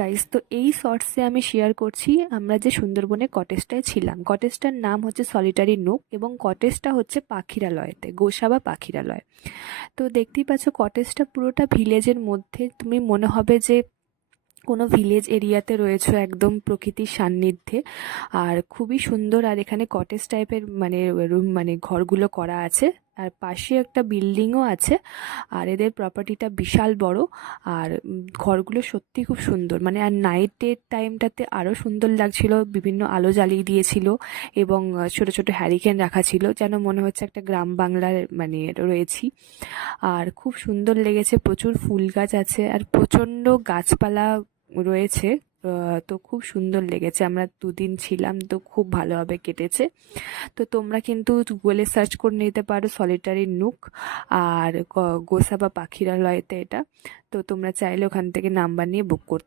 Guys, তো এই শর্টসে আমি শেয়ার করছি আমরা যে সুন্দরবনে কটেজটায় ছিলাম। কটেজটার নাম হচ্ছে সলিটারি নুক এবং কটেজটা হচ্ছে পাখিরালয়তে, গোসাবা পাখিরালয়। তো দেখতেই পাচ্ছ কটেজটা পুরোটা ভিলেজের মধ্যে, তুমি মনে হবে যে কোনো ভিলেজ এরিয়াতে রয়েছে, একদম প্রকৃতির সান্নিধ্যে। আর খুবই সুন্দর। আর এখানে কটেজ টাইপের মানে রুম মানে ঘরগুলো করা আছে। আর পাশে একটা বিল্ডিংও আছে। আর এদের প্রপার্টিটা বিশাল বড়। আর ঘরগুলো সত্যি খুব সুন্দর, মানে আর নাইটের টাইমটাতে আরও সুন্দর লাগছিল। বিভিন্ন আলো জ্বালিয়ে দিয়েছিল এবং ছোট ছোট হ্যারিকেন রাখা ছিল, যেন মনে হচ্ছে একটা গ্রাম বাংলার মানে রয়েছি। আর খুব সুন্দর লেগেছে। প্রচুর ফুল গাছ আছে আর প্রচণ্ড গাছপালা রয়েছে। তো খুব সুন্দর লেগেছে। আমরা 2 দিন ছিলাম, তো খুব ভালোভাবে কেটেছে। তো তোমরা কিন্তু গুগলে সার্চ করে নিতে পারো সলিটারি নুক আর গোসাবা পাখিরালয়তে এটা। তো তোমরা চাইলে ওখান থেকে নাম্বার নিয়ে বুক করতে